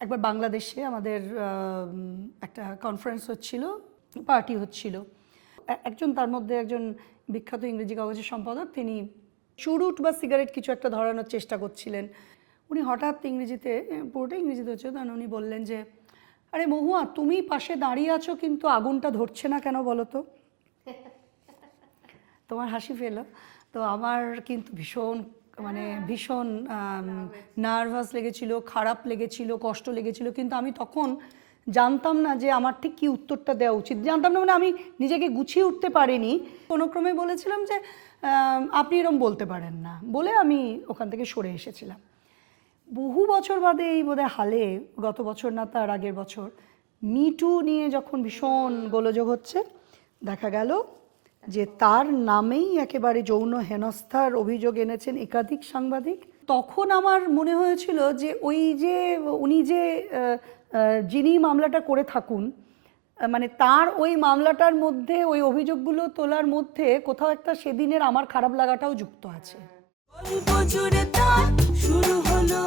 একবার বাংলাদেশে আমাদের একটা কনফারেন্স হচ্ছিল, পার্টি হচ্ছিল। একজন তার মধ্যে একজন বিখ্যাত ইংরেজি কাগজের সম্পাদক, তিনি চুরুট বা সিগারেট কিছু একটা ধরানোর চেষ্টা করছিলেন। উনি হঠাৎ ইংরেজিতে, পুরোটা ইংরেজিতে হচ্ছে, তখন উনি বললেন যে, আরে মহুয়া, তুমি পাশে দাঁড়িয়ে আছো কিন্তু আগুনটা ধরছে না কেন বলো তো? তোমার হাসি পেল। তো আমার কিন্তু ভীষণ নার্ভাস লেগেছিল, খারাপ লেগেছিল, কষ্ট লেগেছিল, কিন্তু আমি তখন জানতাম না যে আমার ঠিক কী উত্তরটা দেওয়া উচিত। জানতাম না, মানে আমি নিজেকে গুছিয়ে উঠতে পারিনি। কোনো ক্রমে বলেছিলাম যে আপনি এরম বলতে পারেন না, বলে আমি ওখান থেকে সরে এসেছিলাম। বহু বছর বাদে, এই বোধহয় হালে, গত বছর না তার আগের বছর, মিটু নিয়ে যখন ভীষণ গোলযোগ হচ্ছে, দেখা গেল যে তার নামেই একেবারে যৌন হেনস্থার অভিযোগ এনেছেন একাধিক সাংবাদিক। তখন আমার মনে হয়েছিল যে ওই যে উনি যে যিনি মামলাটা করে থাকুন, মানে তার ওই মামলাটার মধ্যে ওই অভিযোগগুলো তোলার মধ্যে কোথাও একটা সেদিনের আমার খারাপ লাগাটাও যুক্ত আছে। শুরু হলো